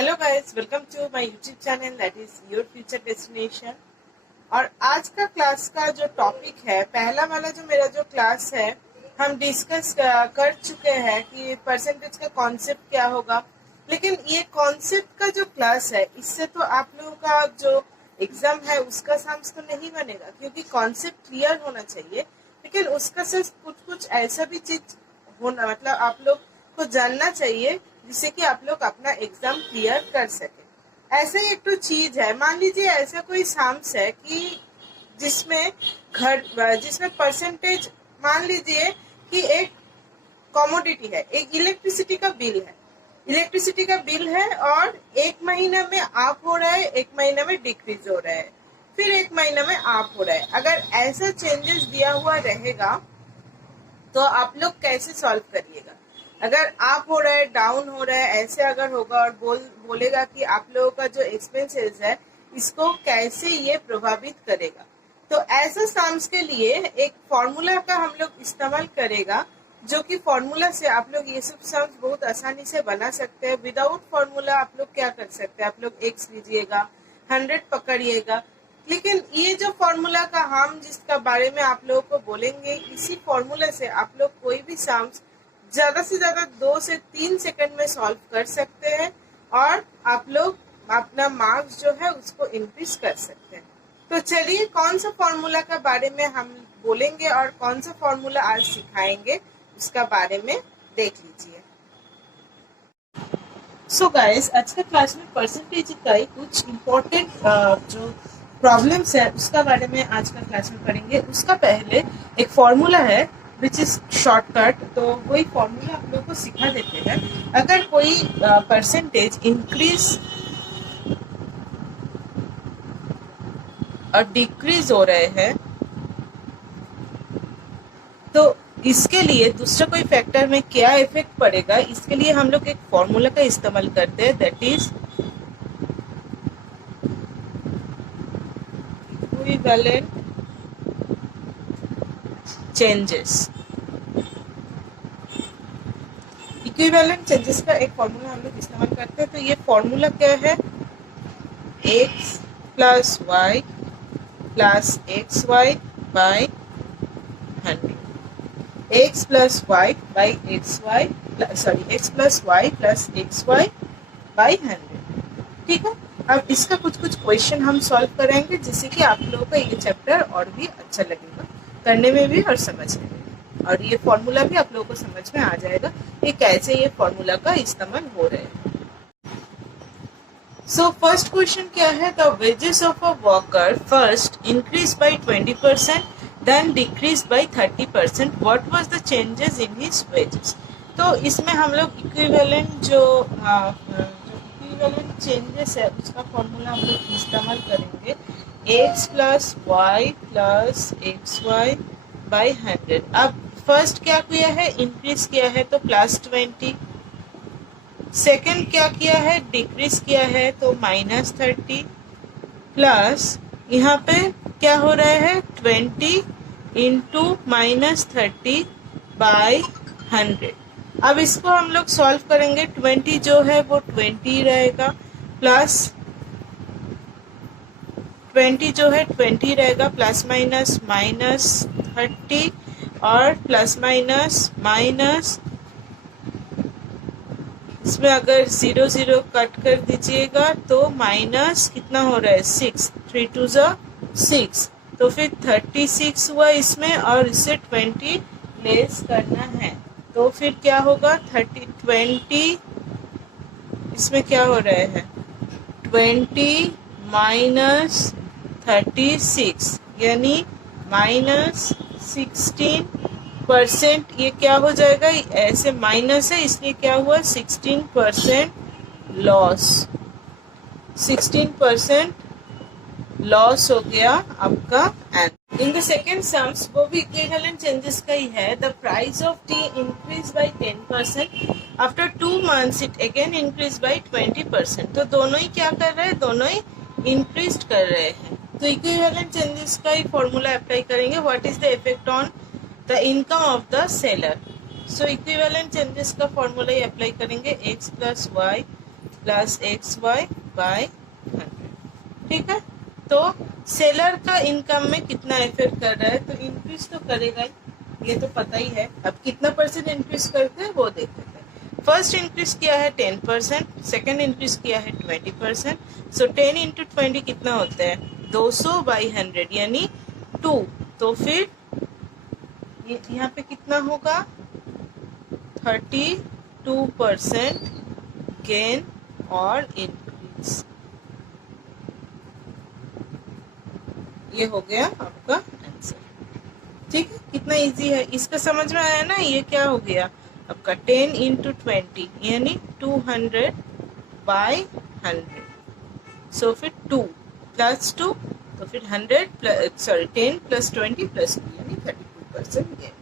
Hello guys, welcome to my YouTube channel that is your future destination. और आज का class का जो टॉपिक है, पहला वाला जो मेरा जो क्लास है, हम डिस्कस कर चुके हैं कि परसेंटेज का कॉन्सेप्ट क्या होगा। लेकिन ये कॉन्सेप्ट का जो क्लास है, इससे तो आप लोगों का जो एग्जाम है उसका साम्स तो नहीं बनेगा, क्योंकि कॉन्सेप्ट क्लियर होना चाहिए। लेकिन उसका सिर्फ कुछ कुछ ऐसा भी चीज होना, मतलब आप लोग को जानना चाहिए जिससे कि आप लोग अपना एग्जाम क्लियर कर सके। ऐसे ही एक तो चीज है, मान लीजिए ऐसा कोई साम्स है कि जिसमें परसेंटेज, मान लीजिए कि एक कमोडिटी है, एक इलेक्ट्रिसिटी का बिल है। इलेक्ट्रिसिटी का बिल है और एक महीना में अप हो रहा है, एक महीना में डिक्रीज हो रहा है, फिर एक महीना में अप हो रहा है। अगर ऐसा चेंजेस दिया हुआ रहेगा तो आप लोग कैसे सॉल्व करिएगा। अगर अप हो रहा है, डाउन हो रहा है, ऐसे अगर होगा और बोलेगा कि आप लोगों का जो एक्सपेंसेस है इसको कैसे ये प्रभावित करेगा, तो ऐसे सम्स के लिए एक फॉर्मूला का हम लोग इस्तेमाल करेगा, जो कि फॉर्मूला से आप लोग ये सब सम्स बहुत आसानी से बना सकते हैं। विदाउट फॉर्मूला आप लोग क्या कर सकते हैं, आप लोग एक्स लीजिएगा, 100 पकड़िएगा। लेकिन ये जो फॉर्मूला का हम जिसका बारे में आप लोगों को बोलेंगे, इसी फॉर्मूला से आप लोग कोई भी सम्स ज्यादा से ज्यादा 2 से 3 सेकंड में सॉल्व कर सकते हैं और आप लोग अपना मार्क्स जो है उसको इंक्रीज कर सकते हैं। तो चलिए, कौन सा फॉर्मूला का बारे में हम बोलेंगे और कौन सा फॉर्मूला आज सिखाएंगे उसका बारे में देख लीजिए। सो गाइस, आज का क्लास में परसेंटेज का ही कुछ इम्पोर्टेंट जो प्रॉब्लम्स है उसका बारे में आज का क्लास में पढ़ेंगे। उसका पहले एक फॉर्मूला है विच इज शॉर्टकट, तो वही फॉर्मूला आप लोग को सिखा देते हैं। अगर कोई परसेंटेज इंक्रीज और डिक्रीज हो रहे हैं तो इसके लिए दूसरा कोई फैक्टर में क्या इफेक्ट पड़ेगा, इसके लिए हम लोग एक फॉर्मूला का इस्तेमाल करते हैं, that is equivalent changes. Equivalent changes का एक फॉर्मूला हम लोग इस्तेमाल करते हैं। तो ये फॉर्मूला क्या है, x plus Y plus X Y by 100, x plus Y by X Y, sorry x plus Y plus X Y by 100। ठीक है, अब इसका कुछ कुछ क्वेश्चन हम सॉल्व करेंगे जिससे कि आप लोगों का ये चैप्टर और भी अच्छा लगेगा करने में भी और समझने में भी, और ये फॉर्मूला भी आप लोगों को समझ में आ जाएगा कि कैसे ये फॉर्मूला का इस्तेमाल हो रहे हैं। सो फर्स्ट क्वेश्चन क्या है, the wages of a worker first increase by 20% then decrease by 30%, what was the changes in his wages. तो इसमें हम लोग इक्विवेलेंट जो इक्विवेलेंट चेंजेस है उसका फॉर्मूला हम लोग इस्तेमाल करेंगे, x plus Y plus X Y by 100। अब फर्स्ट क्या किया है, इंक्रीज किया है तो प्लस 20, सेकेंड क्या किया है, डिक्रीज किया है तो माइनस 30, प्लस यहाँ पे क्या हो रहा है 20 इंटू माइनस 30 बाई 100। अब इसको हम लोग सॉल्व करेंगे, 20 जो है वो 20 रहेगा, प्लस 20 जो है 20 रहेगा, प्लस माइनस माइनस 30 और प्लस माइनस माइनस, इसमें अगर 0 0 कट कर दीजिएगा तो माइनस कितना हो रहा है 6, 3 2 6, तो फिर 36 हुआ इसमें और इससे 20 लेस करना है, तो फिर क्या होगा 20 इसमें क्या हो रहा है 20 माइनस 36 यानी माइनस 16%। ये क्या हो जाएगा, ऐसे माइनस है इसलिए क्या हुआ 16% लॉस, 16% लॉस हो गया आपका answer. In the second sums वो भी इक्विवेलेंट चेंजेस का ही है, the price of T increase by 10%, after 2 months it again increase by 20%। तो दोनों ही क्या कर रहे हैं, दोनों ही इंक्रीज कर रहे हैं। तो इक्विवेलेंट चेंजेस का ही फॉर्मूला अप्लाई करेंगे, what is the effect on the income of the seller. So equivalent changes का फॉर्मूला ही अप्लाई करेंगे, x plus Y plus XY बाय 100। ठीक है, तो सेलर का इनकम में कितना इफेक्ट कर रहा है, तो इंक्रीज तो करेगा ही, ये तो पता ही है। अब कितना परसेंट इंक्रीज करते हैं वो देख लेते हैं। फर्स्ट इंक्रीज किया है 10%, सेकेंड इंक्रीज किया है 20%। सो 10 इंटू 20 कितना होता है, 200 बाई 100 यानी 2। तो फिर यहाँ पे कितना होगा, 32% गेन और इंक्रीज। ये हो गया आपका आंसर। ठीक है, कितना इजी है, इसका समझ में आया ना। ये क्या हो गया आपका 10 इंटू 20 यानी 200 बाई 100। सो फिर 2 प्लस 2, तो फिर 100 प्लस 10 प्लस 20 प्लस 2 यानी 32% गेन।